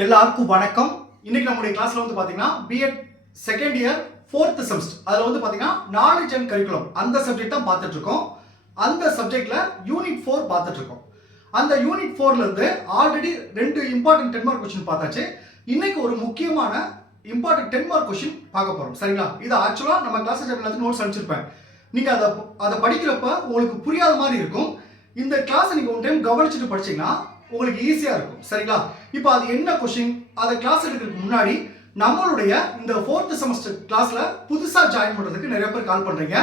எல்லாருக்கும் வணக்கம். இன்னைக்கு நம்முடைய கிளாஸ்ல வந்து பாத்தீங்கன்னா BEd second year fourth semester அதுல வந்து பாத்தீங்கன்னா நாலேஜ் அண்ட் கரிக்குலம் அந்த சப்ஜெக்ட் தான் பார்த்துட்டு இருக்கோம். அந்த சப்ஜெக்ட்ல யூனிட் ஃபோர் பார்த்துட்டு இருக்கோம். அந்த யூனிட் ஃபோர்ல இருந்து ஆல்ரெடி ரெண்டு இம்பார்ட்டன்ட் டென் மார்க் கொஸ்டின் பார்த்தாச்சு. இன்னைக்கு ஒரு முக்கியமான இம்பார்ட்டன்ட் டென் மார்க் கொஸ்டின் பார்க்க போறோம். சரிங்களா? இது ஆக்சுவலா நம்ம கிளாஸ் எல்லாத்தையும் நோட்ஸ் அனுப்பிச்சிருப்பேன். நீங்க அதை அதை படிக்கிறப்ப உங்களுக்கு புரியாத மாதிரி இருக்கும். இந்த கிளாஸ் நீங்க ஒன் டைம் கவனிச்சுட்டு படிச்சீங்கன்னா உங்களுக்கு ஈஸியாக இருக்கும். சரிங்களா? இப்போ அது என்ன கொஷின் அதை கிளாஸ் எடுக்கிறதுக்கு முன்னாடி நம்மளுடைய இந்த ஃபோர்த் செமஸ்டர் கிளாஸில் புதுசாக ஜாயின் பண்ணுறதுக்கு நிறைய பேர் கால் பண்ணுறீங்க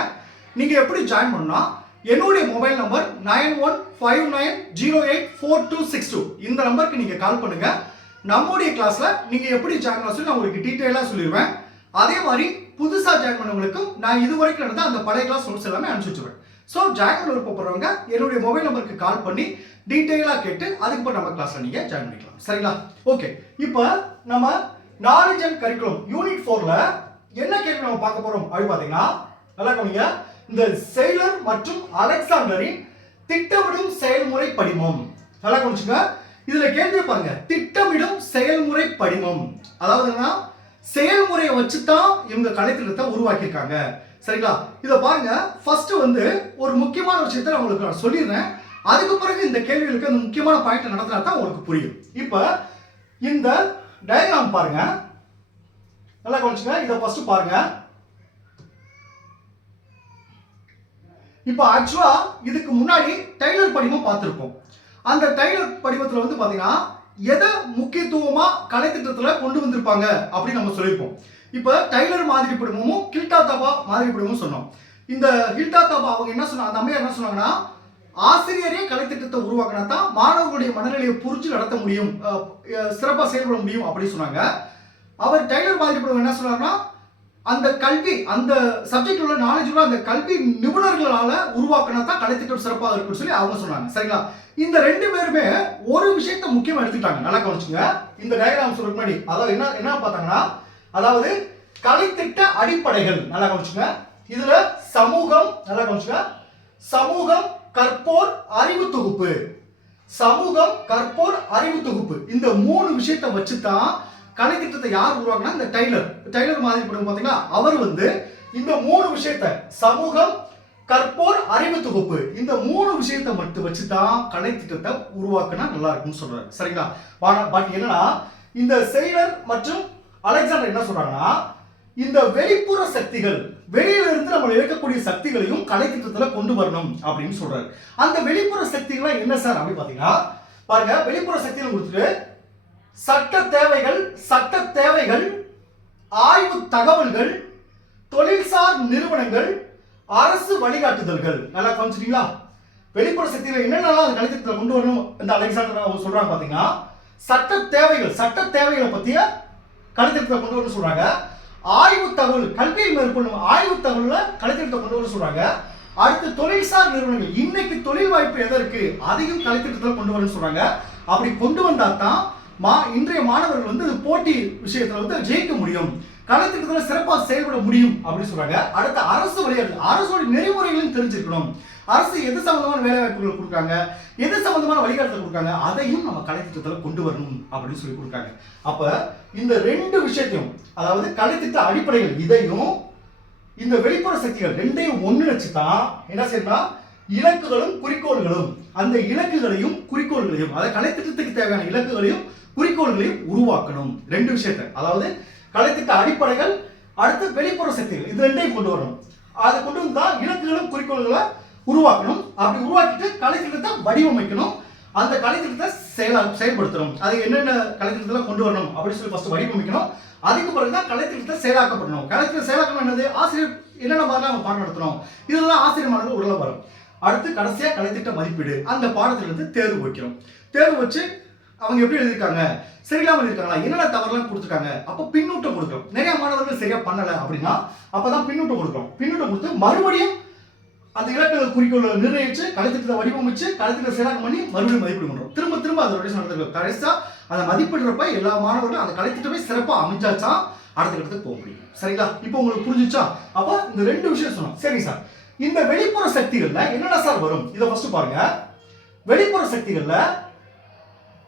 நீங்கள் எப்படி ஜாயின் பண்ணணும்னா என்னுடைய mobile number nine one five nine zero eight four two six two. இந்த நம்பருக்கு நீங்கள் கால் பண்ணுங்கள் நம்முடைய கிளாஸில் நீங்கள் எப்படி ஜாயின் பண்ண சொல்லி நான் உங்களுக்கு டீட்டெயிலாக சொல்லிடுவேன். அதே மாதிரி புதுசாக ஜாயின் பண்ணவங்களுக்கும் நான் இது வரைக்கும் நடந்த அந்த பழைய கிளாஸ் நோட்ஸ் எல்லாமே அனுப்பிச்சு வச்சுருவேன். ஸோ ஜாயின் பண்ண விருப்பப்படுறவங்க என்னுடைய மொபைல் நம்பருக்கு கால் பண்ணி டீட்டெயிலாக கேட்டு அதுக்கப்புறம் நம்ம கிளாஸில் நீங்கள் ஜாயின் பண்ணிக்கலாம். சரிங்களா? ஓகே இப்போ நம்ம நாலேஜ் அண்ட் கரிக்குலம் யூனிட் ஃபோரில் என்ன கேள்வி நம்ம பார்க்க போகிறோம் அப்படின்னு பார்த்தீங்கன்னா நல்லா கவனிங்க. இந்த செயலர் மற்றும் அலெக்சாண்டரின் திட்டமிடும் செயல்முறை படிமம். நல்லா கவனிச்சுங்க. இதில் கேள்வி பாருங்க. திட்டமிடும் செயல்முறை படிமம். அதாவதுன்னா செயல்முறையை வச்சு தான் இவங்க கலைத்திட்டத்தை உருவாக்கியிருக்காங்க. சரிங்களா? இதை பாருங்க. ஃபர்ஸ்ட் வந்து ஒரு முக்கியமான விஷயத்த நான் உங்களுக்கு நான் சொல்லிடுறேன். அதுக்கு பிறகு இந்த கேள்விகளுக்கு அந்த முக்கியமான பாயிண்ட் நடத்தினா தான் உங்களுக்கு புரியும். இப்போ இந்த டயக்ராம் பாருங்க. நல்லா கவனிச்சுங்க. இதை ஃபர்ஸ்ட் பாருங்க. இப்போ ஆக்சுவலா இதுக்கு முன்னாடி டைலர் படிமம் பார்த்துருப்போம். அந்த டைலர் படிமத்தில் வந்து பார்த்தீங்கன்னா எதை முக்கியத்துவமா திட்டத்தில் கொண்டு வந்திருப்பாங்க அப்படின்னு நம்ம சொல்லியிருப்போம். இப்போ டைலர் மாதிரி படிமமும் கில்டா தாபா மாதிரி படிமமும் சொன்னோம். இந்த கில்டா தாபா அவங்க என்ன சொன்னாங்க அந்த அம்மையார் என்ன சொன்னாங்கன்னா ஆசிரியரே கலைத்திட்டத்தை உருவாக்கினா தான் மாணவர்களுடைய மனநிலையை புரிஞ்சு நடத்த முடியும் சிறப்பாக செயல்பட முடியும் அப்படின்னு சொன்னாங்க. அவர் டைலர் மாதிரி படிமம் என்ன சொன்னாங்கன்னா அந்த கல்வி அந்த சப்ஜெக்ட் உள்ள நாலேஜ் உள்ள அந்த கல்வி நிபுணர்களால உருவாக்கினா தான் கலைத்திட்டம் சிறப்பாக இருக்குன்னு சொல்லி அவங்க சொன்னாங்க. சரிங்களா? இந்த ரெண்டு பேருமே ஒரு விஷயத்த முக்கியமா எடுத்துக்கிட்டாங்க. நல்லா கவனிச்சுங்க இந்த டயக்ராம் சொல்ற முன்னாடி அதாவது என்ன என்ன பார்த்தாங்கன்னா அதாவது கலைத்திட்ட அடிப்படைகள். நல்லா கவனிச்சுங்க. இதுல சமூகம் நல்லா கவனிச்சுங்க. சமூகம் கற்போர் அறிவு தொகுப்பு. சமூகம் கற்போர் அறிவு தொகுப்பு. இந்த மூணு விஷயத்தை வச்சு தான் கலைத்திட்டத்தை யார் உருவாக்குனா இந்த டைலர். டைலர் மாதிரி படம் அவர் வந்து இந்த மூணு விஷயத்த சமூகம் கற்போர் அறிவு தொகுப்பு இந்த மூணு விஷயத்தை மட்டும் வச்சு தான் கலைத்திட்டத்தை உருவாக்குனா நல்லா இருக்கும்னு சொல்றாரு. சரிங்களா? பட் என்னன்னா இந்த செயலர் மற்றும் அலெக்சாண்டர் என்ன சொல்றாங்கன்னா இந்த வெளிப்புற சக்திகள் வெளியில இருந்து நம்ம இருக்கக்கூடிய சக்திகளையும் கலைத்திட்டத்துல கொண்டு வரணும் அப்படின்னு சொல்றாரு. அந்த வெளிப்புற சக்திகள் என்ன சார் அப்படின்னு பாத்தீங்கன்னா பாருங்க வெளிப்புற சக்திகள் கொடுத்துட்டு சட்ட தேவைகள் சட்ட தேவைகள் ஆய்வு தகவல்கள் தொழில்சார் நிறுவனங்கள் அரசு வழிகாட்டுதல்கள். நல்லா கவனிச்சிட்டீங்களா? வெளிப்புற சக்திகள் என்னென்னலாம் அந்த கலைத்திட்டத்தில் கொண்டு வரணும்? இந்த அலெக்சாண்டர் அவங்க சொல்றாங்க பாத்தீங்கன்னா சட்ட தேவைகள் சட்ட தேவைகளை பத்திய கலைத்திருத்தத்தை கொண்டு வரணும் சொல்றாங்க. ஆய்வு தகவல் கல்வியில் மேற்கொள்ளும் ஆய்வு தகவல்ல கலைத்திருத்தத்தை கொண்டு வர சொல்றாங்க. அடுத்து தொழில்சார் நிறுவனங்கள். இன்னைக்கு தொழில் வாய்ப்பு எதற்கு அதையும் கலைத்திட்டத்தில் கொண்டு வரணும்னு சொல்றாங்க. அப்படி கொண்டு வந்தா தான் மா இன்றைய மாணவர்கள் வந்து போட்டி விஷயத்துல வந்து ஜெயிக்க முடியும். கலைத்திட்டத்தில் சிறப்பாக செயல்பட முடியும் அப்படின்னு சொல்றாங்க. அடுத்த அரசு விளையாட்டு அரசோட நெறிமுறைகளையும் தெரிஞ்சிருக்கணும். அரசு எது சம்பந்தமான வேலை வாய்ப்புகள் கொடுக்காங்க எது சம்பந்தமான வழிகாட்டுதல் கொடுக்காங்க அதையும் நம்ம கலைத்திட்டத்தில் கொண்டு வரணும் அப்படின்னு சொல்லி கொடுக்காங்க அப்ப இந்த ரெண்டு விஷயத்தையும் அதாவது கலைத்திட்ட அடிப்படைகள் இதையும் இந்த வெளிப்புற சக்திகள் ரெண்டையும் ஒன்றிணைச்சு தான் என்ன செய்யணும் இலக்குகளும் குறிக்கோள்களும் அந்த இலக்குகளையும் குறிக்கோள்களையும் அதாவது கலைத்திட்டத்துக்கு தேவையான இலக்குகளையும் குறிக்கோள்களையும் உருவாக்கணும். ரெண்டு விஷயத்தை அதாவது கலைத்திட்ட அடிப்படைகள் அடுத்து வெளிப்புற சக்திகள் இது ரெண்டையும் கொண்டு வரணும். அதை கொண்டு வந்தால் இலக்குகளும் குறிக்கோள்களை உருவாக்கணும். அப்படி உருவாக்கிட்டு கலைத்திட்டத்தை வடிவமைக்கணும். அந்த கலைத்திட்டத்தை செயலா செயல்படுத்தணும். அது என்னென்ன கலைத்திட்டத்தில் கொண்டு வரணும் அப்படின்னு சொல்லி ஃபஸ்ட்டு வடிவமைக்கணும். அதுக்கு பிறகு தான் கலைத்திட்டத்தை செயலாக்கப்படணும். கலைத்திட்டம் செயலாக்கணும் என்னது? ஆசிரியர் என்னென்ன மாதிரிலாம் நம்ம பாடம் நடத்தணும்? இதெல்லாம் ஆசிரியர் மாணவர்கள் உள்ள வரும். அடுத்து கடைசியாக கலைத்திட்ட மதிப்பீடு. அந்த பாடத்திலிருந்து தேர்வு வைக்கிறோம் தேர்வு வச்சு அவங்க எப்படி எழுதியிருக்காங்க? சரியில்லாமல் எழுதியிருக்காங்களா? என்னென்ன தவறுலாம் கொடுத்துருக்காங்க? அப்போ பின்னூட்டம் கொடுக்கணும். நிறைய மாணவர்கள் சரியாக பண்ணலை அப்படின்னா அப்போ தான் பின்னூட்டம் கொடுக்கணும். பின்னூட்டம் கொடுத்து மறுபடியும் அந்த இலக்குகள் குறிக்கோளை நிர்ணயிச்சு கலைத்திட்டத்தை வடிவமைச்சு கலைத்திட்ட செயலாக்கம் பண்ணி மறுபடியும் மதிப்பீடு பண்ணுறோம் திரும்ப திரும்ப அதை ரொட்டேஷன் நடந்திருக்கு கடைசா அதை மதிப்பிடுறப்ப எல்லா மாணவர்களும் அந்த கலைத்திட்டமே சிறப்பாக அமைஞ்சாச்சா? அடுத்த கட்டத்துக்கு போக முடியும். சரிங்களா? இப்போ உங்களுக்கு புரிஞ்சிச்சா? அப்போ இந்த ரெண்டு விஷயம் சொன்னோம். சரி சார். இந்த வெளிப்புற சக்திகளில் என்னென்ன சார் வரும்? இதை ஃபர்ஸ்ட் பாருங்க. வெளிப்புற சக்திகளில்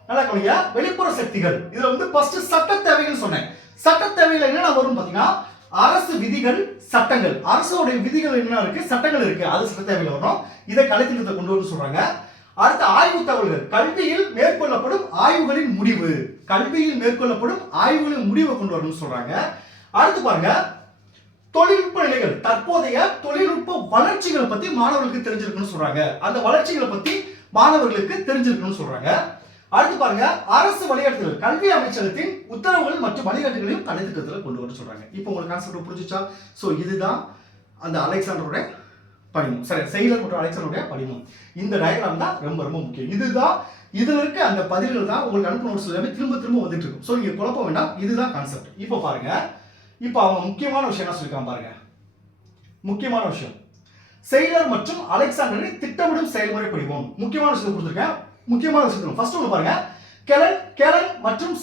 நல்லா கவனிங்க. வெளிப்புற சக்திகள். இதுல வந்து ஃபர்ஸ்ட் சட்ட தேவைகள் சொன்னேன். சட்ட தேவைகள் என்னென்ன வரும் பாத்தீங்கன்னா அரசு விதிகள் சட்டங்கள். அரசோடைய விதிகள் என்ன இருக்கு? சட்டங்கள் இருக்கு. அது சட்ட தேவைகள் வரும் இதை கலைத்திட்டத்தை கொண்டு வந்து சொல்றாங்க. அடுத்து ஆய்வு தகவல்கள். கல்வியில் மேற்கொள்ளப்படும் ஆய்வுகளின் முடிவு. கல்வியில் மேற்கொள்ளப்படும் ஆய்வுகளின் முடிவை கொண்டு வரணும்னு சொல்றாங்க. அடுத்து பாருங்க. தொழில்நுட்ப நிலைகள். தற்போதைய தொழில்நுட்ப வளர்ச்சிகளை பத்தி மாணவர்களுக்கு தெரிஞ்சிருக்குன்னு சொல்றாங்க. அந்த வளர்ச்சிகளை பத்தி மாணவர்களுக்கு தெரிஞ்சிருக்குன்னு சொல்றாங்க. அடுத்து பாருங்க அரசு வழிகாட்டுதல் கல்வி அமைச்சகத்தின் உத்தரவுகள் மற்றும் வழிகாட்டுகளையும் கலைத்திட்டத்தில் கொண்டு வர சொல்றாங்க. இப்போ உங்களுக்கு கான்செப்ட் புரிஞ்சுச்சா? ஸோ இதுதான் அந்த அலெக்சாண்டரோட படிமம். சரி செயலர் மற்றும் அலெக்சாண்டருடைய படிமம். இந்த டயக்ராம் தான் ரொம்ப ரொம்ப முக்கியம். இதுதான் இதுல இருக்க அந்த பதில்கள் தான் உங்களுக்கு அனுப்பு நோட்ஸ் எல்லாமே திரும்ப திரும்ப வந்துட்டு இருக்கும். ஸோ நீங்க குழப்பம் வேண்டாம். இதுதான் கான்செப்ட் இப்போ பாருங்க இப்போ அவங்க முக்கியமான விஷயம் என்ன சொல்லிருக்காங்க பாருங்க. முக்கியமான விஷயம். செயலர் மற்றும் அலெக்சாண்டரை திட்டமிடும் செயல்முறை படிவம். முக்கியமான விஷயம் கொடுத்துருக்கேன். முக்கியமான சொல்லணும். ஃபர்ஸ்ட் ஒன்று பாருங்க. கெலன் கெலன் மற்றும்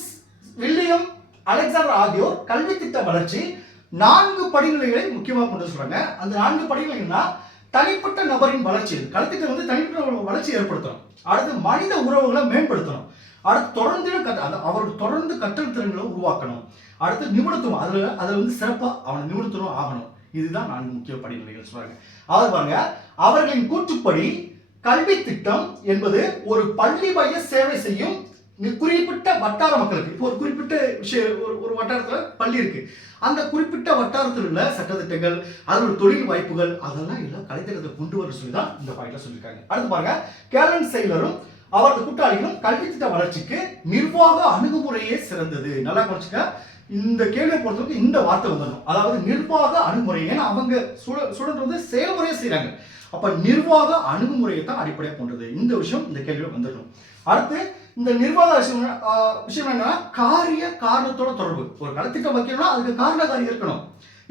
வில்லியம் அலெக்சாண்டர் ஆகியோர் கல்வி திட்ட வளர்ச்சி நான்கு படிநிலைகளை முக்கியமாக கொண்டு சொல்றாங்க. அந்த நான்கு படிநிலைகள்னா தனிப்பட்ட நபரின் வளர்ச்சி. கல்வித்திட்டம் வந்து தனிப்பட்ட வளர்ச்சி ஏற்படுத்தணும். அடுத்து மனித உறவுகளை மேம்படுத்தணும். அடுத்து தொடர்ந்து கற்று அது அவருக்கு தொடர்ந்து கற்றல் திறன்களை உருவாக்கணும். அடுத்து நிபுணத்துவம். அதில் அதில் வந்து சிறப்பாக அவன் நிபுணத்துவம் ஆகணும். இதுதான் நான்கு முக்கிய படிநிலைகள் சொல்றாங்க. அவர் பாருங்க அவர்களின் கூற்றுப்படி கல்வி திட்டம் என்பது ஒரு பள்ளி மைய சேவை செய்யும் குறிப்பிட்ட வட்டார மக்களுக்கு. இப்போ ஒரு குறிப்பிட்ட விஷயம் ஒரு ஒரு வட்டாரத்தில் பள்ளி இருக்கு. அந்த குறிப்பிட்ட வட்டாரத்தில் உள்ள சட்டத்திட்டங்கள் அதோட தொழில் வாய்ப்புகள் அதெல்லாம் எல்லாம் கலைத்திட்டத்தை கொண்டு வர சொல்லி தான் இந்த பாயிண்ட்ல சொல்லியிருக்காங்க. அடுத்து பாருங்க கேலன் செயலரும் அவரது கூட்டாளிகளும் கல்வி திட்ட வளர்ச்சிக்கு நிர்வாக அணுகுமுறையே சிறந்தது. நல்லா குறைச்சிக்க இந்த கேள்வியை பொறுத்தவரைக்கும் இந்த வார்த்தை வந்துடணும் அதாவது நிர்வாக அணுகுமுறை. ஏன்னா அவங்க ஸ்டூடெண்ட் வந்து செயல்முறையை செய்கிறாங்க அப்போ நிர்வாக அணுகுமுறையை தான் அடிப்படையாக கொண்டது. இந்த விஷயம் இந்த கேள்வியில் வந்துடும் அடுத்து இந்த நிர்வாக விஷயம் விஷயம் என்னன்னா காரிய காரணத்தோட தொடர்பு. ஒரு கலத்திட்டம் வைக்கணும்னா அதுக்கு காரண காரியம் இருக்கணும்.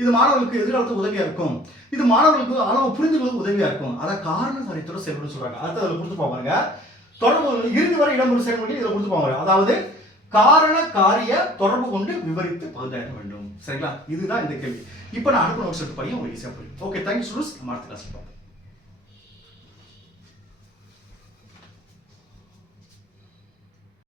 இது மாணவர்களுக்கு எதிர்காலத்துக்கு உதவியா இருக்கும். இது மாணவர்களுக்கு அளவு புரிந்து கொள்ள உதவியா இருக்கும். அதை காரண காரியத்தோட செயல்பட சொல்றாங்க. அடுத்து அதில் கொடுத்து பாருங்க. தொடர்பு இறுதி வரை இடம்பெறும் செயல்முறை இதில் கொடுத்து பாருங்க அதாவது காரண காரிய தொடர்பு கொண்டு விவரித்து பகுதாயிட வேண்டும். சரிங்களா? இதுதான் இந்த கேள்வி. இப்போ நான் அனுப்பு நோட்ஸ் பையன் உங்களுக்கு ஈஸியாக புரியும். ஓகே தேங்க்யூ ஸ்டூடெண்ட்ஸ் நம்ம அடுத்த கிளாஸ் பார்ப்போம்